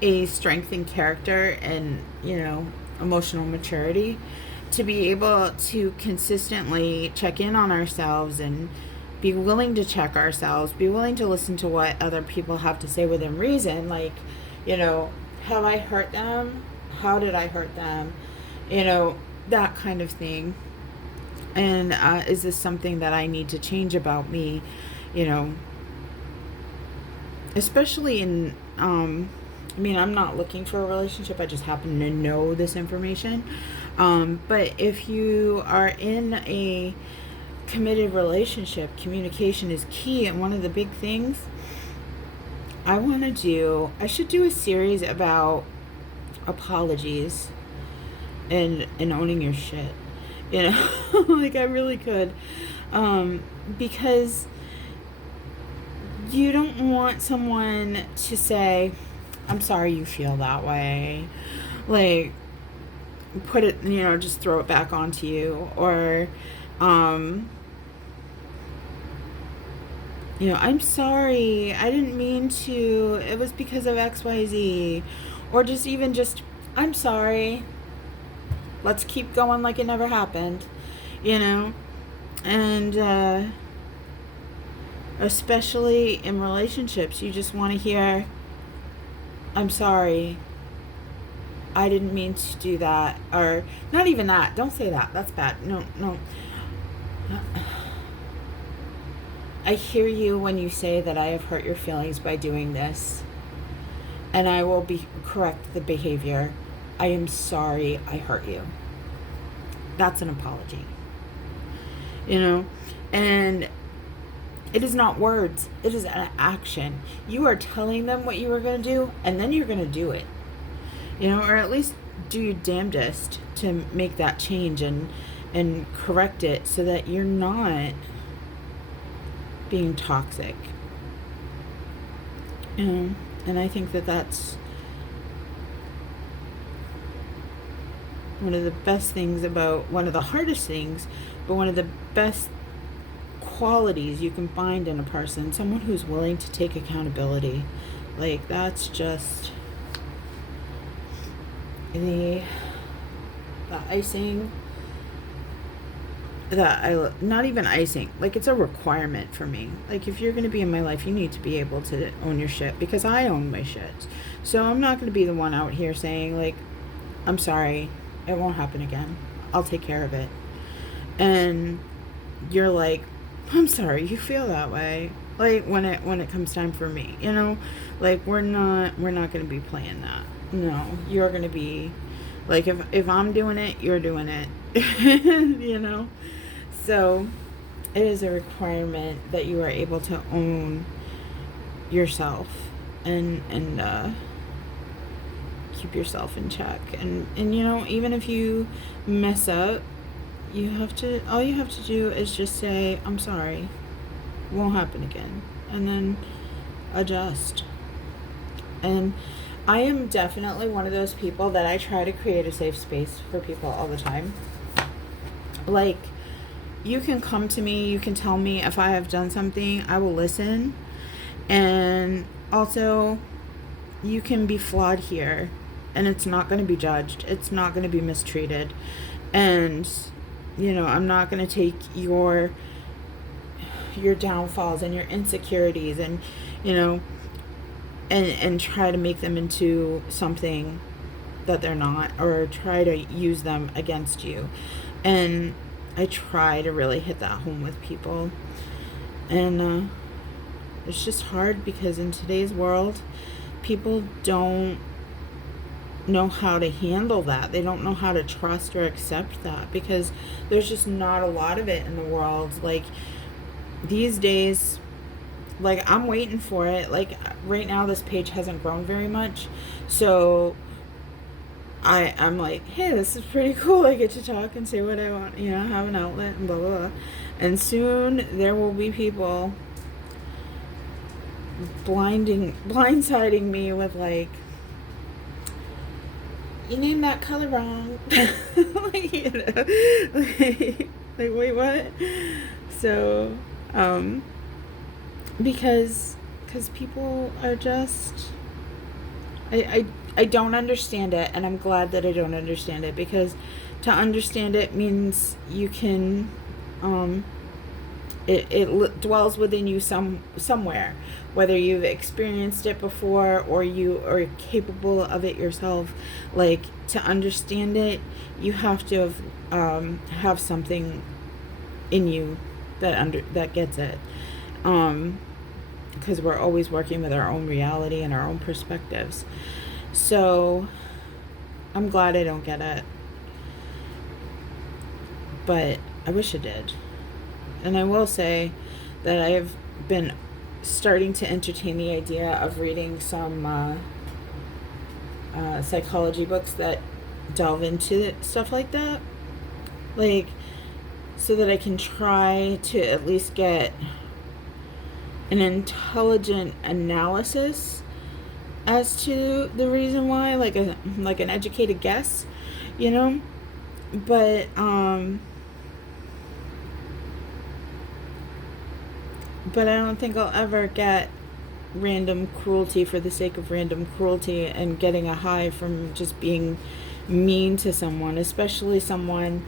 a strength in character and, you know, emotional maturity, to be able to consistently check in on ourselves and be willing to check ourselves, be willing to listen to what other people have to say within reason. Like, you know, have I hurt them? How did I hurt them? You know, that kind of thing. And is this something that I need to change about me? You know, especially in, I mean, I'm not looking for a relationship. I just happen to know this information. But if you are in a committed relationship, communication is key. And one of the big things I should do a series about apologies and owning your shit. You know, like I really could. Because you don't want someone to say, I'm sorry you feel that way. Like, put it, you know, just throw it back onto you. Or, you know, I'm sorry, I didn't mean to, it was because of XYZ. Or just, I'm sorry, let's keep going like it never happened, you know. And especially in relationships, you just want to hear, I'm sorry, I didn't mean to do that. Or not even that, don't say that, that's bad. No, I hear you when you say that I have hurt your feelings by doing this, and I will correct the behavior. I am sorry I hurt you. That's an apology. You know? And it is not words. It is an action. You are telling them what you were going to do, and then you're going to do it. You know, or at least do your damnedest to make that change and correct it so that you're not being toxic. You know? And I think that that's one of the best things about, one of the hardest things, but one of the best qualities you can find in a person, someone who's willing to take accountability. Like, that's just the icing that not even icing, like, it's a requirement for me. Like, if you're going to be in my life, you need to be able to own your shit, because I own my shit. So I'm not going to be the one out here saying, like, I'm sorry, it won't happen again, I'll take care of it. And you're like, I'm sorry you feel that way. Like, when it comes time for me, you know, like, we're not going to be playing that. No, you're going to be like, if I'm doing it, you're doing it. You know. So it is a requirement that you are able to own yourself and keep yourself in check. And you know, even if you mess up, all you have to do is just say, I'm sorry, it won't happen again, and then adjust. And I am definitely one of those people that I try to create a safe space for people all the time. Like, you can come to me, you can tell me if I have done something, I will listen. And also, you can be flawed here, and it's not going to be judged. It's not going to be mistreated. And, you know, I'm not going to take your downfalls and your insecurities and, you know, and try to make them into something that they're not, or try to use them against you. And I try to really hit that home with people. And it's just hard because in today's world, people don't know how to handle that. They don't know how to trust or accept that because there's just not a lot of it in the world. Like these days, like I'm waiting for it. Like right now this page hasn't grown very much, so I'm like, hey, this is pretty cool. I get to talk and say what I want, you know, have an outlet and blah blah blah. And soon there will be people blindsiding me with like, you named that color wrong. Like, you know, like wait, what? So because people are just, I don't understand it, and I'm glad that I don't understand it, because to understand it means you can it dwells within you somewhere, whether you've experienced it before or you are capable of it yourself. Like, to understand it, you have to have something in you that gets it, because we're always working with our own reality and our own perspectives. So I'm glad I don't get it, but I wish I did. And I will say that I have been starting to entertain the idea of reading some psychology books that delve into stuff like that, like, so that I can try to at least get an intelligent analysis as to the reason why, like an educated guess, you know. But I don't think I'll ever get random cruelty for the sake of random cruelty and getting a high from just being mean to someone, especially someone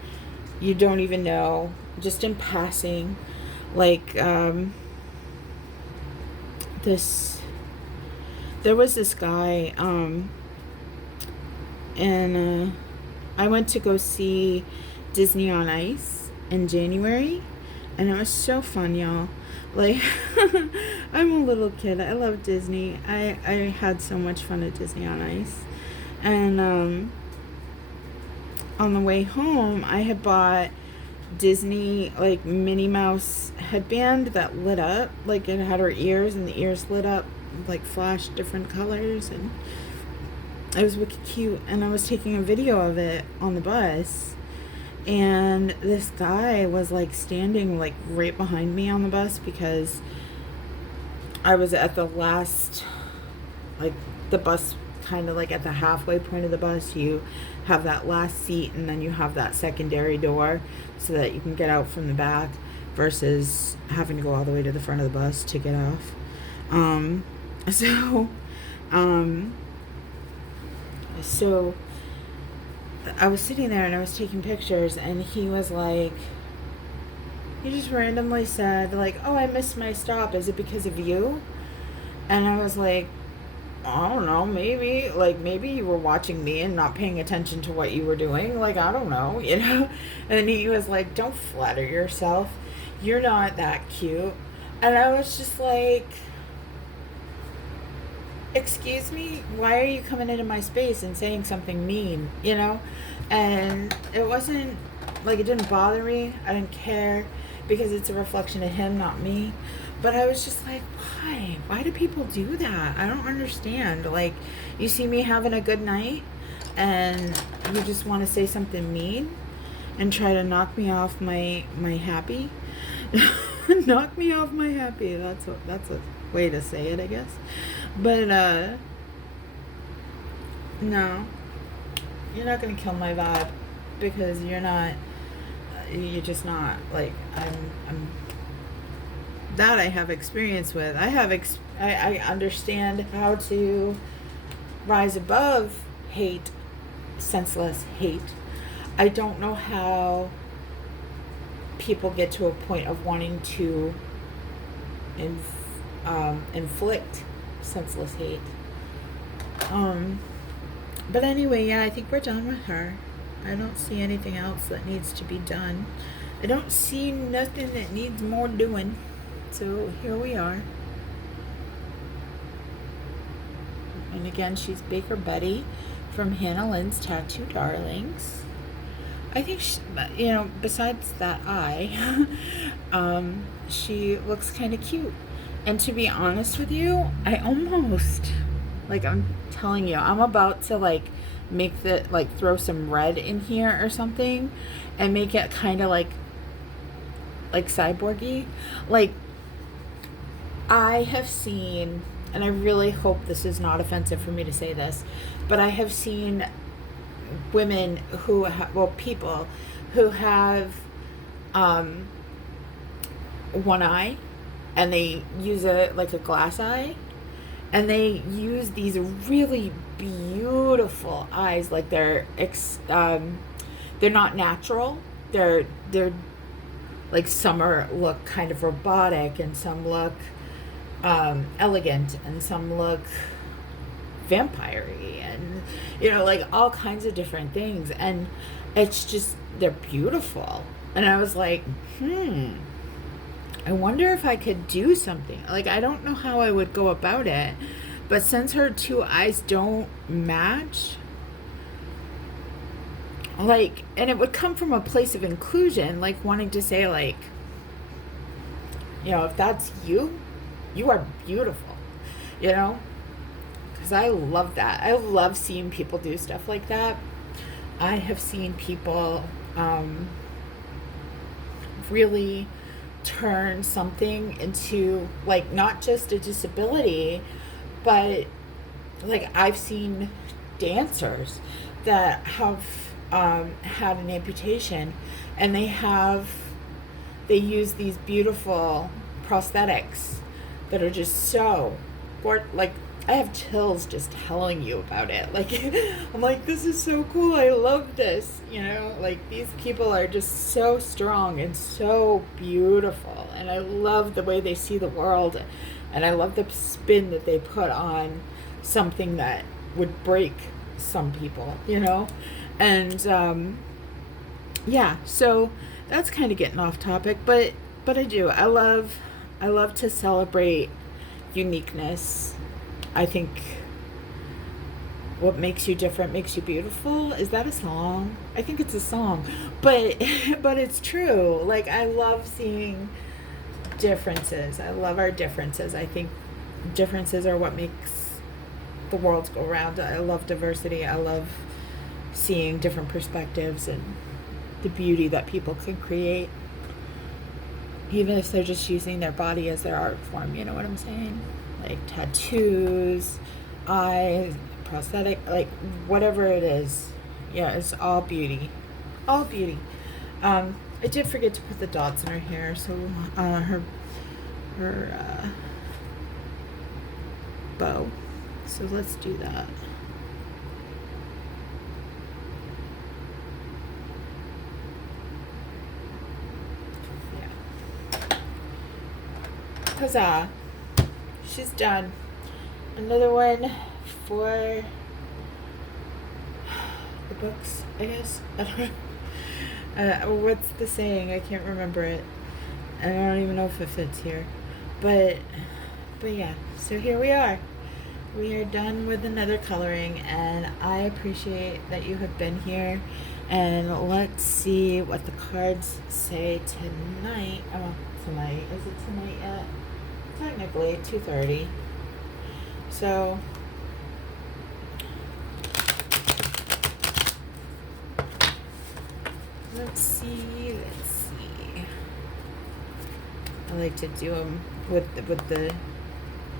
you don't even know, just in passing. Like there was this guy, and I went to go see Disney on Ice in January, and it was so fun, y'all. Like, I'm a little kid. I love Disney. I had so much fun at Disney on Ice. And on the way home, I had bought Disney, like, Minnie Mouse headband that lit up. Like, it had her ears, and the ears lit up, like, flashed different colors. And it was wicked cute. And I was taking a video of it on the bus. And this guy was like standing like right behind me on the bus, because I was at the last, like, the bus kind of like at the halfway point of the bus. You have that last seat, and then you have that secondary door so that you can get out from the back versus having to go all the way to the front of the bus to get off. So I was sitting there and I was taking pictures, and he was like, he just randomly said, like, oh, I missed my stop. Is it because of you? And I was like, I don't know, maybe. Like, maybe you were watching me and not paying attention to what you were doing. Like, I don't know, you know? And he was like, don't flatter yourself. You're not that cute. And I was just like, excuse me, why are you coming into my space and saying something mean, you know? And it wasn't, like, it didn't bother me. I didn't care, because it's a reflection of him, not me. But I was just like, why? Why do people do that? I don't understand. Like, you see me having a good night, and you just want to say something mean and try to knock me off my happy. Knock me off my happy. That's a way to say it, I guess. But no, you're not gonna kill my vibe, because you're just not. Like, I'm that I have experience with. I understand how to rise above hate, senseless hate. I don't know how people get to a point of wanting to inflict senseless hate. But anyway, yeah, I think we're done with her. I don't see anything else that needs to be done. I don't see nothing that needs more doing. So here we are. And again, she's Baker Betty from Hannah Lynn's Tattoo Darlings. I think, besides that eye, she looks kind of cute. And to be honest with you, I almost, I'm telling you, I'm about to, make the, throw some red in here or something and make it kind of like cyborgy. I have seen, and I really hope this is not offensive for me to say this, but I have seen women who people who have one eye, and they use it like a glass eye, and they use these really beautiful eyes, they're not natural. They're some look kind of robotic, and some look elegant, and some look vampire-y, and all kinds of different things, and it's just, they're beautiful. And I was like, I wonder if I could do something. I don't know how I would go about it, but since her two eyes don't match, and it would come from a place of inclusion, wanting to say, if that's you are beautiful, because I love that. I love seeing people do stuff like that. I have seen people really turn something into, not just a disability, but I've seen dancers that have had an amputation, and they use these beautiful prosthetics that are just so, I have chills just telling you about it. I'm like, this is so cool. I love this. These people are just so strong and so beautiful. And I love the way they see the world. And I love the spin that they put on something that would break some people, And, yeah, so that's kind of getting off topic. But I do. I love to celebrate uniqueness. I think what makes you different makes you beautiful. Is that a song? I think it's a song, but it's true. I love seeing differences. I love our differences. I think differences are what makes the world go round. I love diversity. I love seeing different perspectives and the beauty that people can create, even if they're just using their body as their art form. You know what I'm saying? Tattoos, eyes, prosthetic, whatever it is. Yeah, it's all beauty. All beauty. I did forget to put the dots in her hair, so her bow. So let's do that. Yeah. Huzzah. She's done. Another one for the books, I guess. I don't know. What's the saying? I can't remember it. I don't even know if it fits here. But yeah. So here we are. We are done with another coloring, and I appreciate that you have been here. And let's see what the cards say tonight. Oh, tonight. Is it tonight yet? Technically 2:30. So let's see. I like to do them with the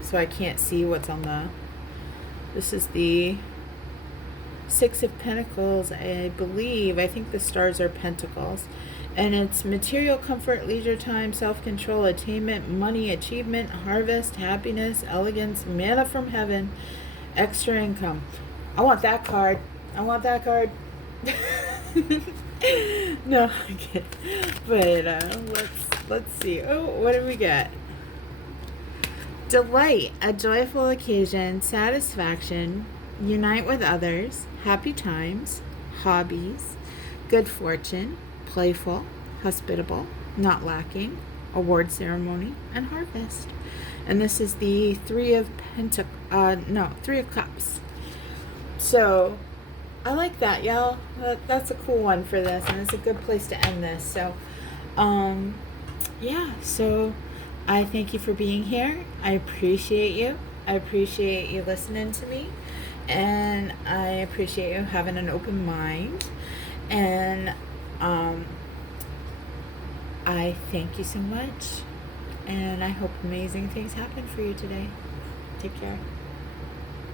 so I can't see what's on the. This is the Six of Pentacles, I believe. I think the stars are pentacles. And it's material, comfort, leisure time, self-control, attainment, money, achievement, harvest, happiness, elegance, manna from heaven, Extra income. I want that card. I want that card. No, I can't. But let's see. Oh, what do we get? Delight, a joyful occasion, satisfaction, unite with others, happy times, hobbies, good fortune, playful, hospitable, not lacking, award ceremony, and harvest. And this is the Three of Cups. So I like that, y'all. That's a cool one for this, and it's a good place to end this. So, yeah. So I thank you for being here. I appreciate you. I appreciate you listening to me, and I appreciate you having an open mind. And I thank you so much, and I hope amazing things happen for you today. Take care.